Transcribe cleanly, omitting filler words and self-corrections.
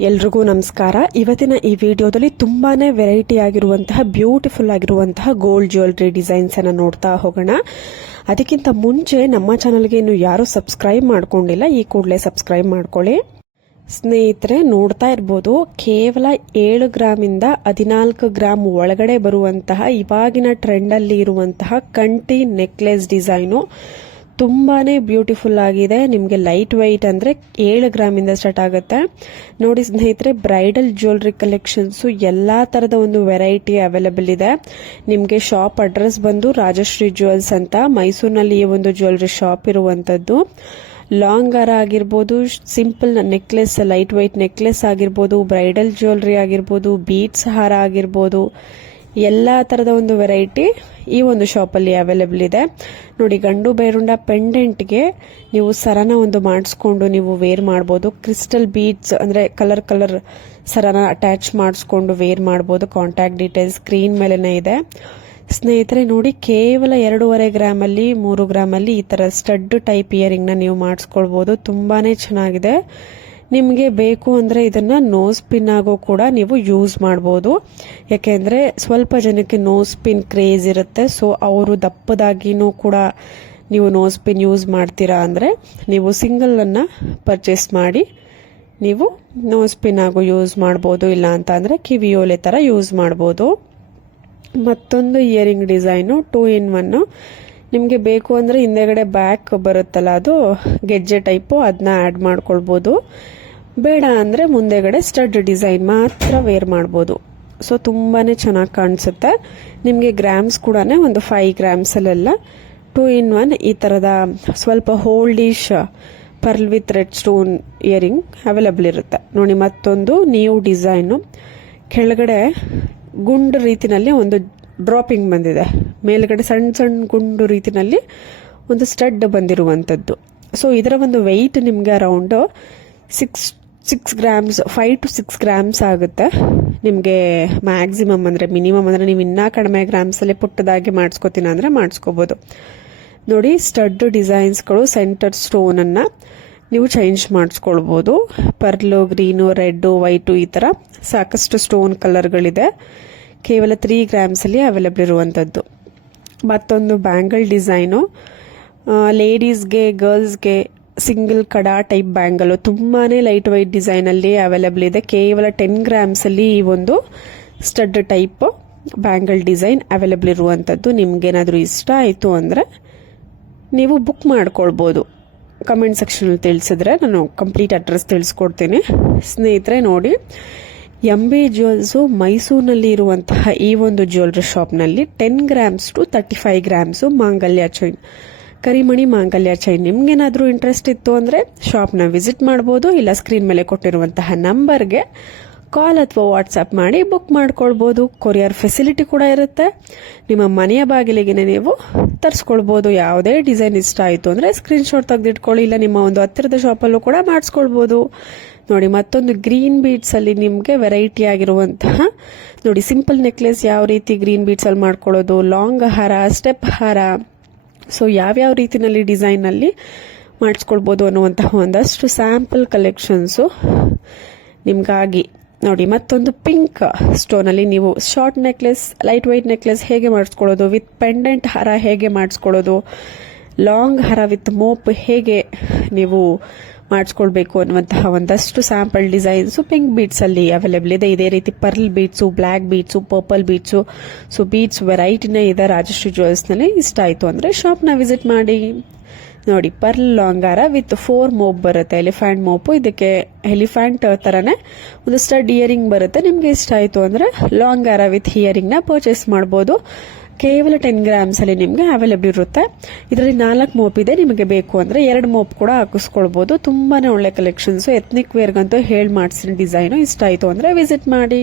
ಎಲ್ರಿಗೂ ನಮಸ್ಕಾರ. ಇವತ್ತಿನ ಈ ವಿಡಿಯೋದಲ್ಲಿ ತುಂಬಾನೇ ವೆರೈಟಿ ಆಗಿರುವಂತಹ ಬ್ಯೂಟಿಫುಲ್ ಆಗಿರುವಂತಹ ಗೋಲ್ಡ್ ಜ್ಯುವೆಲರಿ ಡಿಸೈನ್ಸ್ ಅನ್ನ ನೋಡ್ತಾ ಹೋಗೋಣ. ಅದಕ್ಕಿಂತ ಮುಂಚೆ ನಮ್ಮ ಚಾನಲ್ಗೆ ಇನ್ನು ಯಾರು ಸಬ್ಸ್ಕ್ರೈಬ್ ಮಾಡ್ಕೊಂಡಿಲ್ಲ, ಈ ಕೂಡಲೇ ಸಬ್ಸ್ಕ್ರೈಬ್ ಮಾಡ್ಕೊಳ್ಳಿ. ಸ್ನೇಹಿತರೆ, ನೋಡ್ತಾ ಇರ್ಬೋದು, ಕೇವಲ 7 ಗ್ರಾಮಿಂದ 14 ಗ್ರಾಮ್ ಒಳಗಡೆ ಬರುವಂತಹ ಇವಾಗಿನ ಟ್ರೆಂಡ್ ಅಲ್ಲಿ ಇರುವಂತಹ ಕಂಠಿ ನೆಕ್ಲೆಸ್ ಡಿಸೈನು ತುಂಬಾನೇ ಬ್ಯೂಟಿಫುಲ್ ಆಗಿದೆ. ನಿಮಗೆ ಲೈಟ್ ವೈಟ್ ಅಂದ್ರೆ 7 ಗ್ರಾಮಿಂದ ಸ್ಟಾರ್ಟ್ ಆಗುತ್ತೆ. ನೋಡಿ ಸ್ನೇಹಿತರೆ, ಬ್ರೈಡಲ್ ಜ್ಯುವೆಲರಿ ಕಲೆಕ್ಷನ್ಸ್ ಎಲ್ಲಾ ತರದ ಒಂದು ವೆರೈಟಿ ಅವೈಲೇಬಲ್ ಇದೆ. ನಿಮಗೆ ಶಾಪ್ ಅಡ್ರೆಸ್ ಬಂದು ರಾಜಶ್ರೀ ಜ್ಯುವೆಲ್ಸ್ ಅಂತ, ಮೈಸೂರಿನಲ್ಲಿ ಈ ಒಂದು ಜ್ಯುವೆಲರಿ ಶಾಪ್ ಇರುವಂತದ್ದು. ಲಾಂಗ್ ಹಾರ ಆಗಿರ್ಬೋದು, simple necklace, light weight necklace ಆಗಿರ್ಬೋದು, ಬ್ರೈಡಲ್ ಜ್ಯುವೆಲರಿ ಆಗಿರ್ಬೋದು, ಬೀಡ್ಸ್ ಹಾರ ಆಗಿರ್ಬೋದು, ಎಲ್ಲಾ ತರದ ಒಂದು ವೆರೈಟಿ ಈ ಒಂದು ಶಾಪ್ ಅಲ್ಲಿ ಅವೈಲೇಬಲ್ ಇದೆ. ನೋಡಿ, ಗಂಡು ಬೈರುಂಡ ಪೆಂಡೆಂಟ್ಗೆ ನೀವು ಸರನ ಒಂದು ಮಾಡಿಸ್ಕೊಂಡು ನೀವು ವೇರ್ ಮಾಡಬಹುದು. ಕ್ರಿಸ್ಟಲ್ ಬೀಡ್ಸ್ ಅಂದ್ರೆ ಕಲರ್ ಕಲರ್ ಸರನ ಅಟ್ಯಾಚ್ ಮಾಡಿಸ್ಕೊಂಡು ವೇರ್ ಮಾಡಬಹುದು. ಕಾಂಟ್ಯಾಕ್ಟ್ ಡೀಟೇಲ್ಸ್ ಸ್ಕ್ರೀನ್ ಮೇಲೆನೇ ಇದೆ. ಸ್ನೇಹಿತರೆ ನೋಡಿ, ಕೇವಲ 2.5 ಗ್ರಾಮ್ ಅಲ್ಲಿ 3 ಗ್ರಾಮ್ ಅಲ್ಲಿ ಈ ತರ ಸ್ಟಡ್ ಟೈಪ್ ಇಯರಿಂಗ್ ನ ನೀವು ಮಾಡಿಸ್ಕೊಳ್ಬಹುದು. ತುಂಬಾನೇ ಚೆನ್ನಾಗಿದೆ. ನಿಮಗೆ ಬೇಕು ಅಂದ್ರೆ ಇದನ್ನ ನೋಸ್ ಪಿನ್ ಆಗೋ ಕೂಡ ನೀವು ಯೂಸ್ ಮಾಡಬಹುದು. ಯಾಕೆಂದ್ರೆ ಸ್ವಲ್ಪ ಜನಕ್ಕೆ ನೋಸ್ ಪಿನ್ ಕ್ರೇಜ್ ಇರುತ್ತೆ. ಸೊ ಅವರು ದಪ್ಪದಾಗಿನೂ ಕೂಡ ನೀವು ನೋಸ್ ಪಿನ್ ಯೂಸ್ ಮಾಡ್ತೀರಾ ಅಂದ್ರೆ ನೀವು ಸಿಂಗಲ್ ಅನ್ನ ಪರ್ಚೇಸ್ ಮಾಡಿ ನೀವು ನೋಸ್ ಪಿನ್ ಆಗೋ ಯೂಸ್ ಮಾಡಬಹುದು. ಇಲ್ಲ ಅಂತ ಅಂದ್ರೆ ಕಿವಿಯೋಲೆ ತರ ಯೂಸ್ ಮಾಡಬಹುದು. ಮತ್ತೊಂದು ಇಯರಿಂಗ್ ಡಿಸೈನು 2 in 1. ನಿಮಗೆ ಬೇಕು ಅಂದ್ರೆ ಹಿಂದೆಗಡೆ ಬ್ಯಾಕ್ ಬರುತ್ತಲ್ಲ, ಅದು ಗೆಜ್ಜೆ ಟೈಪು, ಅದನ್ನ ಆಡ್ ಮಾಡ್ಕೊಳ್ಬಹುದು. ಬೇಡ ಅಂದ್ರೆ ಮುಂದೆಗಡೆ ಸ್ಟಡ್ ಡಿಸೈನ್ ಮಾತ್ರ ವೇರ್ ಮಾಡಬಹುದು. ಸೊ ತುಂಬಾನೇ ಚೆನ್ನಾಗಿ ಕಾಣಿಸುತ್ತೆ. ನಿಮಗೆ ಗ್ರಾಮ್ಸ್ ಕೂಡ ಒಂದು 5 ಗ್ರಾಮ್ಸ್ ಅಲ್ಲೆಲ್ಲ 2 in 1 ಈ ತರದ ಸ್ವಲ್ಪ ಹೋಲ್ಡಿಶ್ pearl with red stone earring available ಇರುತ್ತೆ. ನೋಡಿ, ಮತ್ತೊಂದು ನ್ಯೂ ಡಿಸೈನು. ಕೆಳಗಡೆ ಗುಂಡು ರೀತಿನಲ್ಲಿ ಒಂದು ಡ್ರಾಪಿಂಗ್ ಬಂದಿದೆ, ಮೇಲ್ಗಡೆ ಸಣ್ಣ ಸಣ್ಣ ಗುಂಡು ರೀತಿನಲ್ಲಿ ಒಂದು ಸ್ಟಡ್ ಬಂದಿರುವಂತದ್ದು. ಸೊ ಇದರ ಒಂದು ವೆಯ್ಟ್ ನಿಮ್ಗೆ ಅರೌಂಡ್ 6 ಗ್ರಾಮ್ಸ್, 5 to 6 ಗ್ರಾಮ್ಸ್ ಆಗುತ್ತೆ. ನಿಮಗೆ ಮ್ಯಾಕ್ಸಿಮಮ್ ಅಂದ್ರೆ, ಮಿನಿಮಮ್ ಅಂದ್ರೆ ನೀವು ಇನ್ನೂ ಕಡಿಮೆ ಗ್ರಾಮ್ಸ್ ಅಲ್ಲಿ ಪುಟ್ಟದಾಗಿ ಮಾಡಿಸ್ಕೋತೀನಿ ಅಂದ್ರೆ ಮಾಡಿಸ್ಕೋಬಹುದು. ನೋಡಿ, ಸ್ಟಡ್ ಡಿಸೈನ್ಸ್ಗಳು ಸೆಂಟರ್ ಸ್ಟೋನ್ ಅನ್ನ ನೀವು ಚೇಂಜ್ ಮಾಡಿಸ್ಕೊಳ್ಬಹುದು. ಪರ್ಲು, ಗ್ರೀನು, ರೆಡ್, ವೈಟು ಈ ತರ ಸಾಕಷ್ಟು ಸ್ಟೋನ್ ಕಲರ್ಗಳಿದೆ. ಕೇವಲ 3 ಗ್ರಾಮ್ಸ್ ಅಲ್ಲಿ ಅವೈಲೇಬಲ್ ಇರುವಂತದ್ದು. ಮತ್ತೊಂದು ಬ್ಯಾಂಗಲ್ ಡಿಸೈನು, ಲೇಡೀಸ್ಗೆ, ಗರ್ಲ್ಸ್ಗೆ ಸಿಂಗಲ್ ಕಡಾ ಟೈಪ್ ಬ್ಯಾಂಗಲ್ ತುಂಬಾನೇ ಲೈಟ್ ವೈಟ್ ಡಿಸೈನ್ ಅಲ್ಲಿ ಅವೈಲೇಬಲ್ ಇದೆ. ಕೇವಲ 10 ಗ್ರಾಮ್ಸ್ ಅಲ್ಲಿ ಈ ಒಂದು stud type bangle design available ಇರುವಂತದ್ದು. ನಿಮ್ಗೇನಾದ್ರೂ ಇಷ್ಟ ಆಯ್ತು ಅಂದ್ರೆ ನೀವು ಬುಕ್ ಮಾಡ್ಕೊಳ್ಬಹುದು. ಕಮೆಂಟ್ ಸೆಕ್ಷನ್ ಅಲ್ಲಿ ತಿಳಿಸಿದ್ರೆ ನಾನು ಕಂಪ್ಲೀಟ್ ಅಡ್ರೆಸ್ ತಿಳಿಸ್ಕೊಡ್ತೀನಿ. ಸ್ನೇಹಿತರೆ ನೋಡಿ, MB ಜ್ಯುವೆಲ್ಸ್ ಮೈಸೂರಿನಲ್ಲಿ ಇರುವಂತಹ ಈ ಒಂದು ಜ್ಯುವೆಲರಿ ಶಾಪ್ ನಲ್ಲಿ 10 ಗ್ರಾಮ್ಸ್ ಟು 35 ಗ್ರಾಮ್ಸ್ ಮಾಂಗಲ್ಯ ಚೈನ್, ಕರಿಮಣಿ ಮಾಂಗಲ್ಯ ಚೈನ್, ನಿಮ್ಗೇನಾದ್ರೂ ಇಂಟ್ರೆಸ್ಟ್ ಇತ್ತು ಅಂದ್ರೆ ಶಾಪ್ ನ ವಿಸಿಟ್ ಮಾಡಬಹುದು. ಇಲ್ಲ ಸ್ಕ್ರೀನ್ ಮೇಲೆ ಕೊಟ್ಟಿರುವಂತಹ ನಂಬರ್ಗೆ ಕಾಲ್ ಅಥವಾ ವಾಟ್ಸ್ಆಪ್ ಮಾಡಿ ಬುಕ್ ಮಾಡ್ಕೊಳ್ಬಹುದು. ಕೊರಿಯರ್ ಫೆಸಿಲಿಟಿ ಕೂಡ ಇರುತ್ತೆ. ನಿಮ್ಮ ಮನೆಯ ಬಾಗಿಲಿಗೆ ನೀವು ತರಿಸ್ಕೊಳ್ಬಹುದು. ಯಾವುದೇ ಡಿಸೈನ್ ಇಷ್ಟ ಆಯಿತು ಅಂದ್ರೆ ಸ್ಕ್ರೀನ್ ಶಾಟ್ ತೆಗೆದಿಟ್ಕೊಳ್ಳಿ. ಇಲ್ಲ ನಿಮ್ಮ ಒಂದು ಹತ್ತಿರದ ಶಾಪಲ್ಲೂ ಕೂಡ ಮಾಡಿಸ್ಕೊಳ್ಬಹುದು. ನೋಡಿ, ಮತ್ತೊಂದು ಗ್ರೀನ್ ಬೀಡ್ಸ್ ಅಲ್ಲಿ ನಿಮ್ಗೆ ವೆರೈಟಿ ಆಗಿರುವಂತಹ, ನೋಡಿ, ಸಿಂಪಲ್ ನೆಕ್ಲೆಸ್ ಯಾವ ರೀತಿ ಗ್ರೀನ್ ಬೀಡ್ಸ್ ಅಲ್ಲಿ ಮಾಡ್ಕೊಳ್ಳೋದು, ಲಾಂಗ್ ಹಾರ, ಸ್ಟೆಪ್ ಹಾರ, ಸೊ ಯಾವ್ಯಾವ ರೀತಿನಲ್ಲಿ ಡಿಸೈನ್ ಅಲ್ಲಿ ಮಾಡಿಸ್ಕೊಳ್ಬಹುದು ಅನ್ನುವಂತಹ ಒಂದಷ್ಟು ಸ್ಯಾಂಪಲ್ ಕಲೆಕ್ಷನ್ಸ್ ನಿಮ್ಗಾಗಿ. ನೋಡಿ, ಮತ್ತೊಂದು ಪಿಂಕ್ ಸ್ಟೋನ್ ಅಲ್ಲಿ ನೀವು short necklace, light weight necklace ಹೇಗೆ ಮಾಡಿಸ್ಕೊಳ್ಳೋದು, ವಿತ್ ಪೆಂಡೆಂಟ್ ಹಾರ ಹೇಗೆ ಮಾಡಿಸ್ಕೊಳ್ಳೋದು, ಲಾಂಗ್ ಹಾರ ವಿತ್ ಮೋಪ್ ಹೇಗೆ ನೀವು ಮಾಡಿಸ್ಕೊಳ್ಬೇಕು ಅನ್ನುವಂತಹ ಒಂದಷ್ಟು ಸ್ಯಾಂಪಲ್ ಡಿಸೈನ್ಸ್ ಪಿಂಕ್ ಬೀಡ್ಸ್ ಅಲ್ಲಿ ಅವೈಲೇಬಲ್ ಇದೆ. ಇದೇ ರೀತಿ pearl beads, black beads, purple beads, so beads ವೆರೈಟಿನೇ ಇದೆ ರಾಜಶ್ರೀ ಜ್ಯುವೆಲ್ಸ್ ನಲ್ಲಿ. ಇಷ್ಟ ಆಯ್ತು ಅಂದ್ರೆ ಶಾಪ್ ನ ವಿಸಿಟ್ ಮಾಡಿ. ನೋಡಿ, ಪರ್ಲ್ ಲಾಂಗ್ ಹಾರ ವಿತ್ 4 ಮೋಪ್ ಬರುತ್ತೆ, ಎಲಿಫೆಂಟ್ ಮೋಪು. ಇದಕ್ಕೆ ಎಲಿಫೆಂಟ್ ತರನೇ ಒಂದು ಸ್ಟಡ್ ಇಯರಿಂಗ್ ಬರುತ್ತೆ. ನಿಮ್ಗೆ ಇಷ್ಟ ಆಯ್ತು ಅಂದ್ರೆ ಲಾಂಗ್ ಹಾರ ವಿತ್ ಇಯರಿಂಗ್ ನ ಪರ್ಚೇಸ್ ಮಾಡಬಹುದು. ಕೇವಲ 10 ಗ್ರಾಮ್ಸ್ ಅಲ್ಲಿ ನಿಮ್ಗೆ ಅವೈಲೇಬಲ್ ಇರುತ್ತೆ. ಇದರಲ್ಲಿ 4 ಮೋಪ್ ಇದೆ. ನಿಮಗೆ ಬೇಕು ಅಂದ್ರೆ 2 ಮೋಪ್ ಕೂಡ ಹಾಕಿಸ್ಕೊಳ್ಬಹುದು. ತುಂಬಾನೇ ಒಳ್ಳೆ ಕಲೆಕ್ಷನ್ಸ್. ಎತ್ನಿಕ್ ವೇರ್ಗಂತೂ ಹೇಳಿ ಮಾಡಿಸಿದ ಡಿಸೈನು. ಇಷ್ಟ ಆಯ್ತು ಅಂದ್ರೆ ವಿಸಿಟ್ ಮಾಡಿ.